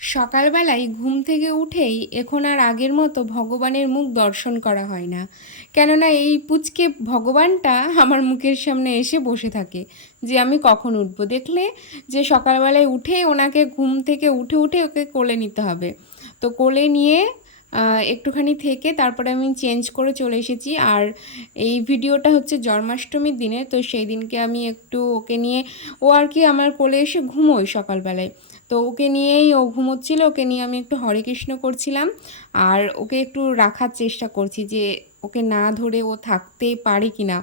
সকালবেলায় ঘুম থেকে উঠেই এখন আর আগের মতো ভগবানের মুখ দর্শন করা হয় না। কেননা এই পুচকে ভগবানটা আমার মুখের সামনে এসে বসে থাকে যে আমি কখন উঠবো। দেখলে যে সকালবেলায় উঠে ওনাকে ঘুম থেকে উঠে ওকে কোলে নিতে হবে। তো কোলে নিয়ে একটুখানি থেকে তারপরে আমি চেঞ্জ করে চলে এসেছি। আর এই ভিডিওটা হচ্ছে জন্মাষ্টমীর দিনে, তো সেই দিনকে আমি একটু ওকে নিয়ে, ও আর কি আমার কোলে এসে ঘুমোয় সকালবেলায়। তো ওকে নিয়েই ও ঘুমোচ্ছিল, ওকে নিয়ে আমি একটু হরে কৃষ্ণ করছিলাম আর ওকে একটু রাখার চেষ্টা করছি যে ওকে না ধরে ও থাকতে পারে কি না।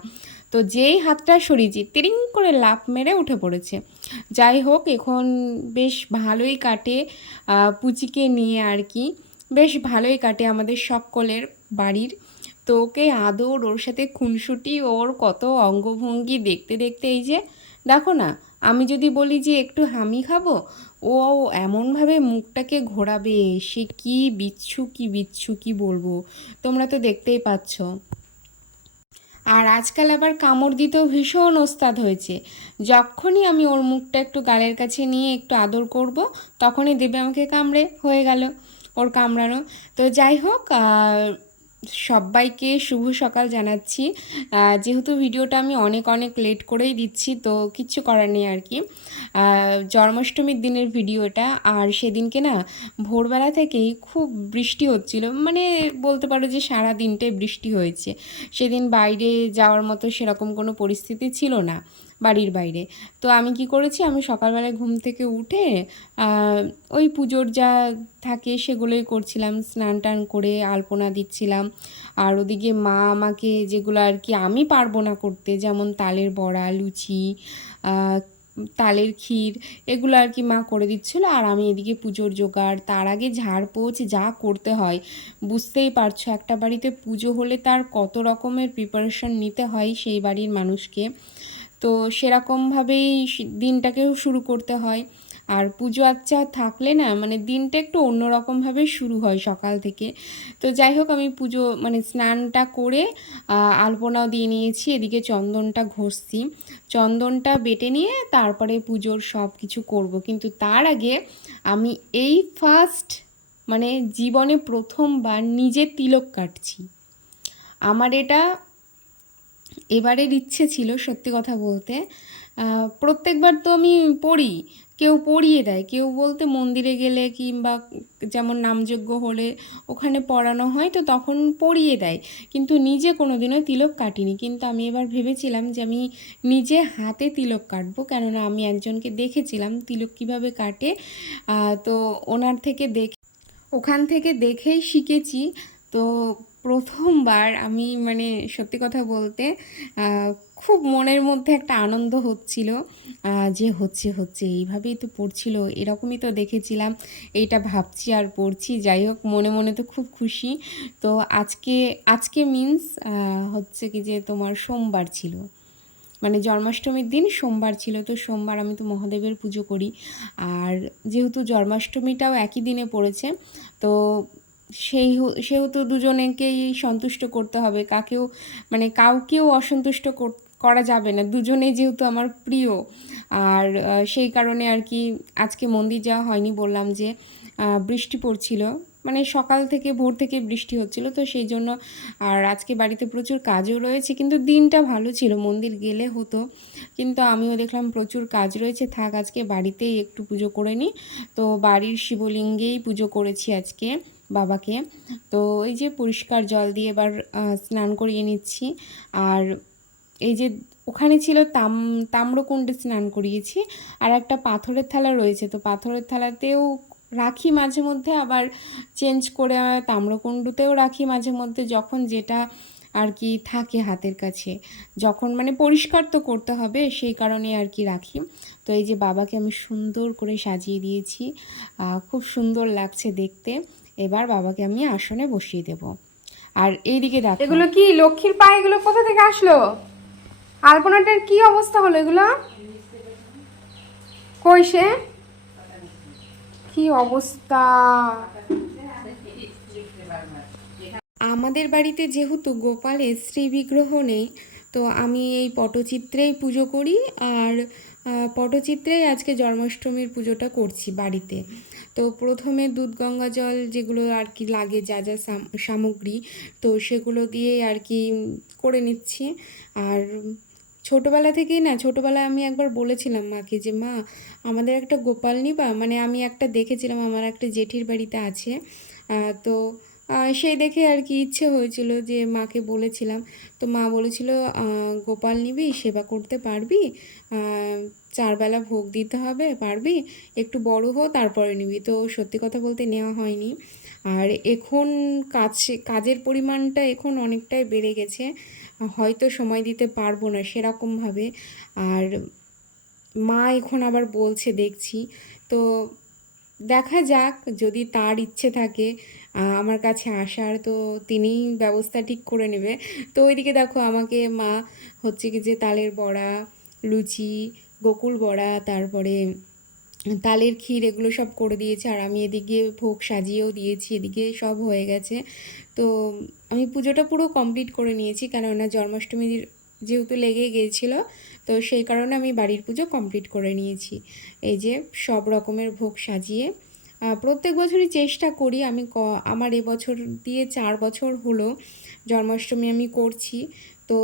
তো যেই হাতটা সরিয়েছি তিরিং করে লাফ মেরে উঠে পড়েছে। যাই হোক, এখন বেশ ভালোই কাটে পুচিকে নিয়ে আর কি, বেশ ভালোই কাটে আমাদের সকলের বাড়ির। তো ওকে আদর, ওর সাথে খুনসুটি, ওর কত অঙ্গভঙ্গি দেখতে দেখতে এই যে দেখো না, আমি যদি বলি যে একটু হামি খাবো, ও এমনভাবে মুখটাকে ঘোরাবে, সে কি বিচ্ছু কি বলবো, তোমরা তো দেখতেই পাচ্ছ। আর আজকাল আবার কামড় দিতেও ভীষণ ওস্তাদ হয়েছে। যখনই আমি ওর মুখটা একটু গালের কাছে নিয়ে একটু আদর করব, তখনই দেবে আমাকে কামড়ে, হয়ে গেল ওর কামড়ানো। তো যাই হোক, সবাইকে শুভ সকাল জানাচ্ছি। যেহেতু ভিডিওটা আমি অনেক অনেক লেট করেই দিচ্ছি, তো কিচ্ছু করার নেই আর কি। জন্মাষ্টমীর দিনের ভিডিওটা, আর সেদিনকে না ভোরবেলা থেকেই খুব বৃষ্টি হচ্ছিল, মানে বলতে পারো যে সারা দিনটাই বৃষ্টি হয়েছে। সেদিন বাইরে যাওয়ার মতো সেরকম কোনো পরিস্থিতি ছিল না বাড়ির বাইরে। তো আমি কি করেছি, আমি সকালবেলায় ঘুম থেকে উঠে ওই পুজোর যা থাকে সেগুলোই করছিলাম, স্নান টান করে আলপনা দিচ্ছিলাম। আর ওদিকে মা আমাকে যেগুলো আর কি আমি পারবো না করতে, যেমন তালের বড়া, লুচি, তালের ক্ষীর, এগুলো আর কি মা করে দিচ্ছিলো। আর আমি এদিকে পুজোর জোগাড়, তার আগে ঝাড়পোছ যা করতে হয় বুঝতেই পারছো, একটা বাড়িতে পুজো হলে তার কত রকমের প্রিপারেশন নিতে হয় সেই বাড়ির মানুষকে। তো সেরকমভাবেই দিনটাকেও শুরু করতে হয়। আর পুজো আচ্চা থাকলে না মানে দিনটা একটু অন্যরকমভাবে শুরু হয় সকাল থেকে। তো যাই হোক, আমি পুজো মানে স্নানটা করে আলপনাও দিয়ে নিয়েছি, এদিকে চন্দনটা ঘষছি, চন্দনটা বেটে নিয়ে তারপরে পুজোর সব কিছু করব। কিন্তু তার আগে আমি এই ফার্স্ট মানে জীবনে প্রথমবার নিজে তিলক কাটছি। আমার এটা এবারের ইচ্ছে ছিল, সত্যি কথা বলতে। প্রত্যেকবার তো আমি পড়ি, কেউ পড়িয়ে দেয়, কেউ বলতে মন্দিরে গেলে কিংবা যেমন নামযজ্ঞ হলে ওখানে পড়ানো হয়, তো তখন পড়িয়ে দেয়, কিন্তু নিজে কোনো দিনও তিলক কাটিনি। কিন্তু আমি এবার ভেবেছিলাম যে আমি নিজে হাতে তিলক কাটবো, কেননা আমি একজনকে দেখেছিলাম তিলক কীভাবে কাটে। তো ওনার থেকে ওখান থেকে দেখেই শিখেছি। তো প্রথমবার আমি মানে সত্যি কথা বলতে খুব মনের মধ্যে একটা আনন্দ হচ্ছিল যে হচ্ছে হচ্ছে এইভাবেই তো পড়ছিল, এরকমই তো দেখেছিলাম, এইটা ভাবছি আর পড়ছি। যাই হোক, মনে মনে তো খুব খুশি। তো আজকে আজকে মিন্স হচ্ছে কি যে তোমার সোমবার ছিল, মানে জন্মাষ্টমীর দিন সোমবার ছিল। তো সোমবার আমি তো মহাদেবের পুজো করি, আর যেহেতু জন্মাষ্টমীটাও একই দিনে পড়েছে, তো সেহেতু দুজনেকেই সন্তুষ্ট করতে হবে, মানে কাউকেও অসন্তুষ্ট করা যাবে না, দুজনেই যেহেতু আমার প্রিয়। আর সেই কারণে আর কি আজকে মন্দির যাওয়া হয়নি, বললাম যে বৃষ্টি পড়ছিল, মানে সকাল থেকে ভোর থেকে বৃষ্টি হচ্ছিল, তো সেই জন্য। আর আজকে বাড়িতে প্রচুর কাজও রয়েছে, কিন্তু দিনটা ভালো ছিল, মন্দির গেলে হতো, কিন্তু আমিও দেখলাম প্রচুর কাজ রয়েছে, থাক আজকে বাড়িতেই একটু পুজো করে নিই। তো বাড়ির শিবলিঙ্গেই পুজো করেছি আজকে বাবাকে। তো এই যে পরিষ্কার জল দিয়ে এবার স্নান করিয়ে নিচ্ছি। আর এই যে ওখানে ছিল তাম্রকুণ্ডে স্নান করিয়েছি, আর একটা পাথরের থালা রয়েছে, তো পাথরের থালাতেও রাখি মাঝে মধ্যে, আবার চেঞ্জ করে তাম্রকুণ্ডতেও রাখি মাঝে মধ্যে, যখন যেটা আর কি থাকে হাতের কাছে, যখন মানে পরিষ্কার তো করতে হবে সেই কারণে আর কি রাখি। তো এই যে বাবাকে আমি সুন্দর করে সাজিয়ে দিয়েছি, খুব সুন্দর লাগছে দেখতে। এবার বাবাকে আমি আসনে বসিয়ে দেব। আর এইদিকে দেখো, এগুলো কি লক্ষ্মীর পা? এগুলো কোথা থেকে আসলো? আলপনাটার কি অবস্থা হলো? এগুলো কই সে? কি অবস্থা! আমাদের বাড়িতে যেহেতু গোপালের শ্রী বিগ্রহ নেই, তো আমি এই পটচিত্রেই পুজো করি। আর পটচিত্রেই আজকে জন্মাষ্টমীর পুজোটা করছি বাড়িতে। তো প্রথমে দুধ গঙ্গা জল যেগুলো আর কি লাগে যা যা সামগ্রী, তো সেগুলো দিয়েই আর কি করে নিচ্ছি। আর ছোটোবেলা থেকেই না, ছোটোবেলায় আমি একবার বলেছিলাম মাকে যে মা আমাদের একটা গোপাল নিবা, মানে আমি একটা দেখেছিলাম আমার একটা জেঠির বাড়িতে আছে। তো সেই দেখে আর কি ইচ্ছে হয়েছিল যে মাকে বলেছিলাম। তো মা বলেছিল গোপাল নিবি, সেবা করতে পারবি, চারবেলা ভোগ দিতে হবে, পারবি, একটু বড় হো তারপরে নিবি। তো সত্যি কথা বলতে নেওয়া হয়নি। আর এখন কাজের পরিমাণটা এখন অনেকটাই বেড়ে গেছে, হয়তো সময় দিতে পারবো না সেরকমভাবে। আর মা এখন আবার বলছে দেখছি, তো দেখা যাক, যদি তার ইচ্ছে থাকে আমার কাছে আসার, তো তিনিই ব্যবস্থা ঠিক করে নেবে। তো ওইদিকে দেখো আমাকে মা হচ্ছে কি যে তালের বড়া, লুচি, গোকুল বড়া, তারপরে তালের ক্ষীর এগুলো সব করে দিয়েছে। আর আমি এদিকে ভোগ সাজিয়েও দিয়েছি, এদিকে সব হয়ে গেছে। তো আমি পুজোটা পুরো কমপ্লিট করে নিয়েছি, কেননা জন্মাষ্টমীর যেহেতু লেগে গিয়েছিলো, তো সেই কারণে আমি বাড়ির পুজো কমপ্লিট করে নিয়েছি। এই যে সব রকমের ভোগ সাজিয়ে প্রত্যেক বছরই চেষ্টা করি আমি, আমার এবছর দিয়ে 4 বছর হলো জন্মাষ্টমী আমি করছি। তো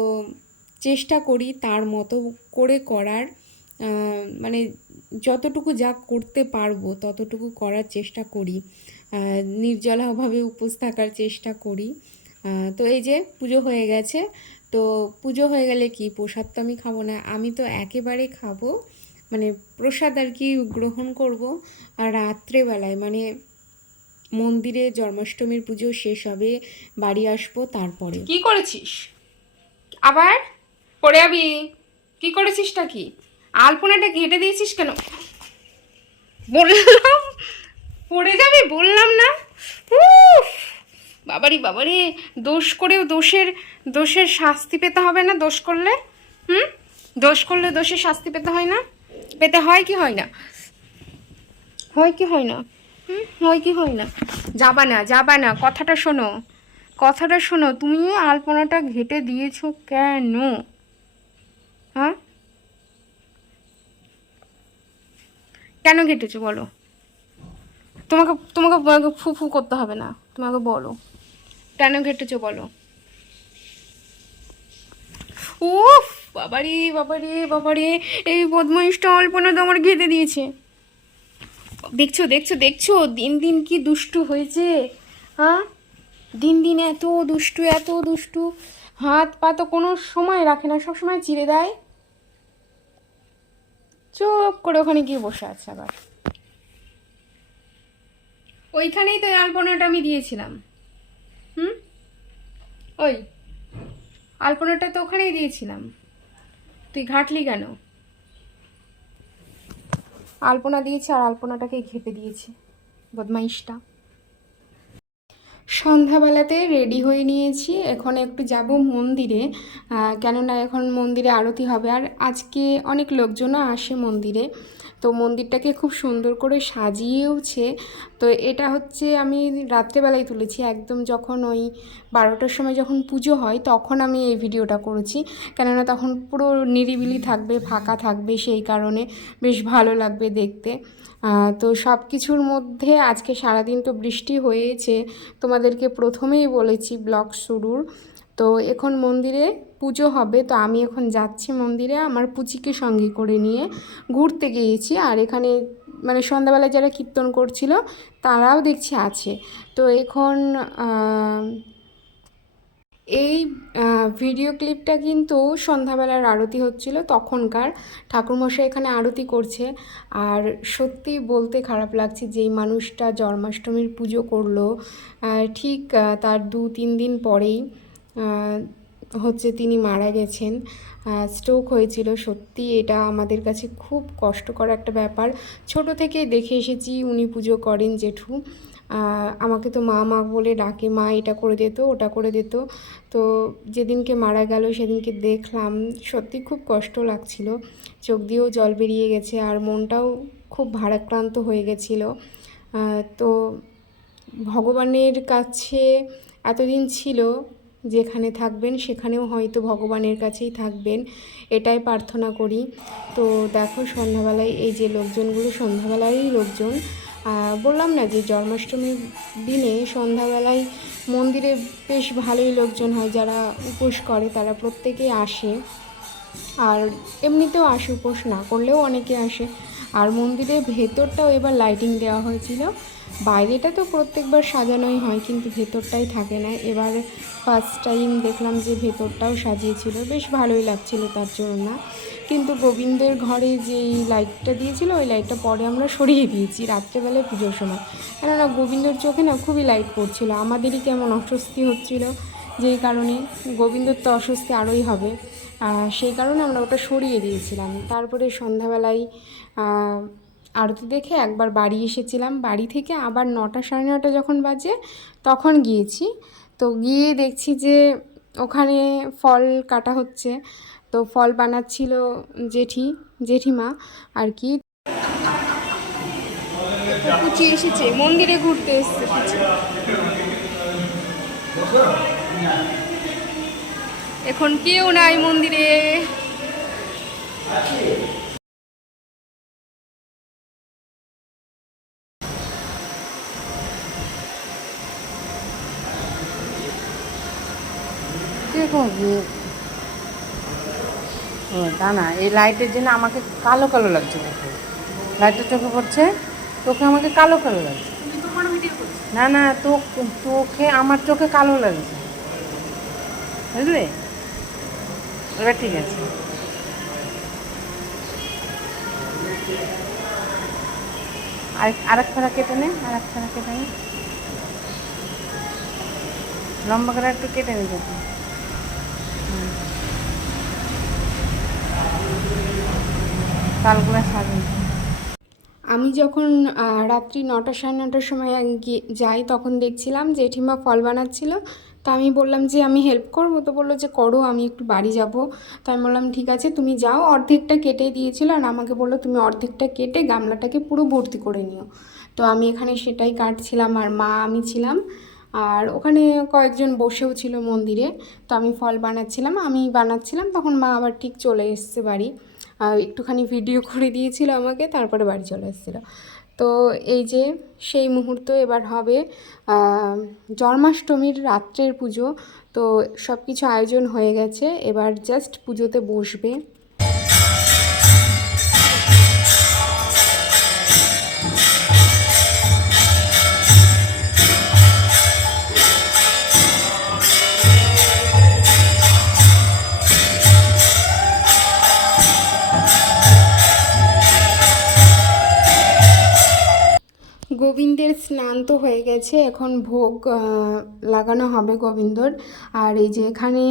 চেষ্টা করি তার মতো করে করার, মানে যতটুকু যা করতে পারবো ততটুকু করার চেষ্টা করি, নির্জলাভাবে উপোস থাকার চেষ্টা করি। তো এই যে পুজো হয়ে গেছে, তো পুজো হয়ে গেলে কি প্রসাদ তো আমি খাবো না, আমি তো একেবারে খাবো মানে প্রসাদ আর কি গ্রহণ করব। আর রাত্রেবেলায় মানে মন্দিরে জন্মাষ্টমীর পুজো শেষ হবে, বাড়ি আসবো তারপরে। কি করেছিস আবার? পড়ে যাবি। কি করেছিসটা কি? আলপনাটা ঘেটে দিয়েছিস কেন? বললাম পড়ে যাবে, বললাম না? উফ, বাবারি বাবারি, দোষ করেও দোষের শাস্তি পেতে হবে না? দোষ করলে দোষ করলে দোষের শাস্তি পেতে হয় না? পেতে হয় কি হয় না? হয় কি হয় না? হয় কি হয় না? যাবা না, যাবা না, কথাটা শোনো, কথাটা শোনো। তুমি আলপনাটা ঘেটে দিয়েছো কেন? হ্যাঁ, কেন ঘেটেছো বলো? তোমাকে তোমাকে ফু ফু করতে হবে না, তোমাকে বলো কেন ঘেটেছো বলো। উফ, বাবারে বাবারে বাবারে, এই বদমাইশটা অল্পনা তো আমার ঘেটে দিয়েছে। দেখছো দেখছো দেখছো, দিন দিন কি দুষ্টু হয়েছে। হ্যাঁ, দিন দিন এত দুষ্টু, এত দুষ্টু, হাত পা তো কোনো সময় রাখে না, সব সময় চিড়ে দেয়। চুপ করে ওখানে গিয়ে বসে আছে আবার। ওইখানেই তো আলপনাটা আমি দিয়েছিলাম। ওই আলপনাটা তো ওখানেই দিয়েছিলাম, তুই ঘাটলি কেন? আলপনা দিয়েছে আর আলপনাটাকে ঘেটে দিয়েছে বদমাইশটা। সন্ধ্যাবেলাতে রেডি হয়ে নিয়েছি, এখন একটু যাব মন্দিরে, কেননা এখন মন্দিরে আরতি হবে। আর আজকে অনেক লোকজনও আসে মন্দিরে, তো মন্দিরটাকে খুব সুন্দর করে সাজিয়েওছে। তো এটা হচ্ছে আমি রাত্রেবেলায় তুলেছি, একদম যখন ওই 12টার সময় যখন পুজো হয় তখন আমি এই ভিডিওটা করেছি, কেননা তখন পুরো নিরিবিলি থাকবে, ফাঁকা থাকবে, সেই কারণে বেশ ভালো লাগবে দেখতে। তো সব কিছুর মধ্যে আজকে সারাদিন তো বৃষ্টি হয়েছে, তোমাদেরকে প্রথমেই বলেছি ব্লগ শুরুর। তো এখন মন্দিরে পুজো হবে, তো আমি এখন যাচ্ছি মন্দিরে, আমার পুচিকে সঙ্গে করে নিয়ে ঘুরতে গিয়েছি। আর এখানে মানে সন্ধ্যাবেলায় যারা কীর্তন করছিল তারাও দেখছি আছে। তো এখন এই ভিডিও ক্লিপটা কিন্তু সন্ধ্যাবেলার আরতি হচ্ছিল তখনকার, ঠাকুরমশাই এখানে আরতি করছে। আর সত্যি বলতে খারাপ লাগছে, যেই মানুষটা জন্মাষ্টমীর পুজো করলো ঠিক তার 2-3 দিন পরেই হচ্ছে তিনি মারা গেছেন, স্ট্রোক হয়েছিল। সত্যি এটা আমাদের কাছে খুব কষ্টকর একটা ব্যাপার। ছোট থেকে দেখে এসেছি উনি পুজো করেন জেঠু, আমাকে তো মা মা বলে ডাকে, মা এটা করে দিত ওটা করে দিত। তো যেদিনকে মারা গেল সেদিনকে দেখলাম, সত্যি খুব কষ্ট লাগছিল, চোখ দিয়েও জল বেরিয়ে গেছে, আর মনটাও খুব ভারাক্রান্ত হয়ে গেছিলো। তো ভগবানের কাছে এতদিন ছিল, যেখানে থাকবেন সেখানেও হয়তো ভগবানের কাছেই থাকবেন, এটাই প্রার্থনা করি। তো দেখো সন্ধ্যাবেলায় এই যে লোকজনগুলো, সন্ধ্যাবেলারই লোকজন, বললাম না যে জন্মাষ্টমীর দিনে সন্ধ্যাবেলায় মন্দিরে বেশ ভালোই লোকজন হয়, যারা উপোস করে তারা প্রত্যেকেই আসে, আর এমনিতেও আসে, উপোস না করলেও অনেকে আসে। আর মন্দিরের ভেতরটাও এবার লাইটিং দেওয়া হয়েছিল, বাইরেটা তো প্রত্যেকবার সাজানোই হয় কিন্তু ভেতরটাই থাকে না, এবার ফার্স্ট টাইম দেখলাম যে ভেতরটাও সাজিয়েছিল, বেশ ভালোই লাগছিল তার জন্য না। কিন্তু গোবিন্দের ঘরে যেই লাইটটা দিয়েছিল ওই লাইটটা পরে আমরা সরিয়ে দিয়েছি রাত্রেবেলায় পুজোর সময়, কেননা গোবিন্দর চোখে না খুবই লাইট পড়ছিল, আমাদেরই কেমন অস্বস্তি হচ্ছিল, যেই কারণে গোবিন্দর তো অস্বস্তি আরোই হবে, সেই কারণে আমরা ওটা সরিয়ে দিয়েছিলাম। তারপরে সন্ধ্যাবেলায় আরতি দেখে একবার বাড়ি এসেছিলাম, বাড়ি থেকে আবার 9টা সাড়ে 9টা যখন বাজে তখন গিয়েছি। তো গিয়ে দেখছি যে ওখানে ফল কাটা হচ্ছে, তো ফল বানাচ্ছিল জেঠিমা আর কি। কুচি এসেছে, মন্দিরে ঘুরতে এসছে কুচি। এখন কেউ নাই মন্দিরে। কে করবি? ও তা না, এই লাইটের জন্য আমাকে কালো কালো লাগছে, দেখো লাইটের চোখে পড়ছে, তোকে আমাকে কালো কালো লাগছে। না না, তোকে আমার চোখে কালো লাগছে, বুঝলি? এবার ঠিক আছে। আরেক ফেরা কেটে নে, আরেক ফেরা কেটে নে, লম্বা করে একটু কেটে নিতে। তালগুলো সাজিয়ে আমি যখন রাত্রি 9টা সাড়ে 9টার সময় যাই তখন দেখছিলাম জেঠিমা ফল বানাচ্ছিল। তো আমি বললাম যে আমি হেল্প করবো, তো বললো যে করো, আমি একটু বাড়ি যাব। তো আমি বললাম ঠিক আছে তুমি যাও, অর্ধেকটা কেটে দিয়েছিল আর আমাকে বললো তুমি অর্ধেকটা কেটে গামলাটাকে পুরো ভর্তি করে নিও। তো আমি এখানে সেটাই কাটছিলাম আর মা আমি ছিলাম, আর ওখানে কয়েকজন বসেও ছিল মন্দিরে। তো আমি ফল বানাচ্ছিলাম, আমি বানাচ্ছিলাম, তখন মা আবার ঠিক চলে এসছে বাড়ি, একটুখানি ভিডিও করে দিয়েছিল আমাকে, তারপরে বাড়ি চলে এসেছিলো। তো এই যে সেই মুহূর্ত এবার হবে জন্মাষ্টমীর রাত্রের পুজো। তো সব কিছু আয়োজন হয়ে গেছে, এবার জাস্ট পুজোতে বসবে। গোবিন্দের স্নান তো হয়ে গেছে, এখন ভোগ লাগানো হবে গোবিন্দর। আর এই যে এখানে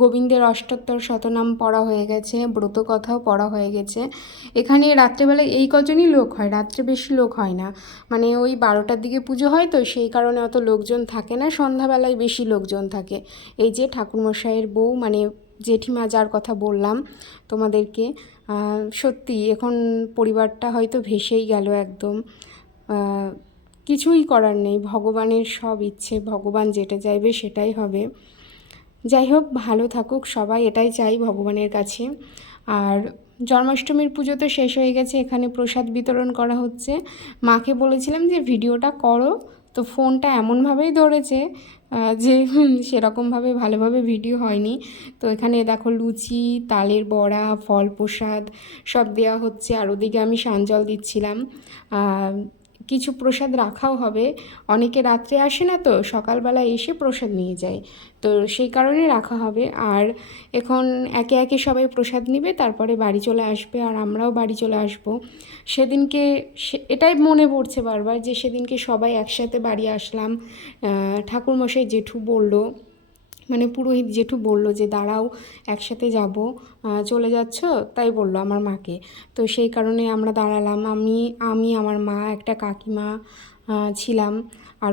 গোবিন্দের অষ্টোত্তর শতনাম পড়া হয়ে গেছে, ব্রত কথাও পড়া হয়ে গেছে। এখানে রাত্রেবেলায় এই কজনই লোক হয়, রাত্রে বেশি লোক হয় না, মানে ওই 12টার দিকে পুজো হয় তো সেই কারণে অত লোকজন থাকে না, সন্ধ্যাবেলায় বেশি লোকজন থাকে। এই যে ঠাকুরমশাইয়ের বউ মানে জেঠিমা, যার কথা বললাম তোমাদেরকে, সত্যি এখন পরিবারটা হয়তো ভেসেই গেল একদম। কিছুই করার নেই, ভগবানের সব ইচ্ছে, ভগবান যেটা চাইবে সেটাই হবে। যাই হোক, ভালো থাকুক সবাই, এটাই চাই ভগবানের কাছে। আর জন্মাষ্টমীর পুজো তো শেষ হয়ে গেছে, এখানে প্রসাদ বিতরণ করা হচ্ছে। মাকে বলেছিলাম যে ভিডিওটা করো, তো ফোনটা এমনভাবেই ধরেছে যে সেরকমভাবে ভালোভাবে ভিডিও হয়নি। তো এখানে দেখো লুচি, তালের বড়া, ফল প্রসাদ সব দেওয়া হচ্ছে, আর ওদিকে আমি সানজল দিচ্ছিলাম। কিছু প্রসাদ রাখাও হবে, অনেকে রাত্রে আসে না তো সকালবেলা এসে প্রসাদ নিয়ে যায়, তো সেই কারণে রাখা হবে। আর এখন একে একে সবাই প্রসাদ নেবে, তারপরে বাড়ি চলে আসবে, আর আমরাও বাড়ি চলে আসব। সেদিনকে এটাই মনে পড়ছে বারবার যে সেদিনকে সবাই একসাথে বাড়ি আসলাম। ঠাকুরমশাই জেঠু বলল, মানে পুরোহিত জেঠু বলল যে দাঁড়াও একসাথে যাব, চলে যাচ্ছ, তাই বলল আমার মাকে। তো সেই কারণে আমরা দাঁড়ালাম, আমি আমার মা, একটা কাকিমা ছিলাম, আর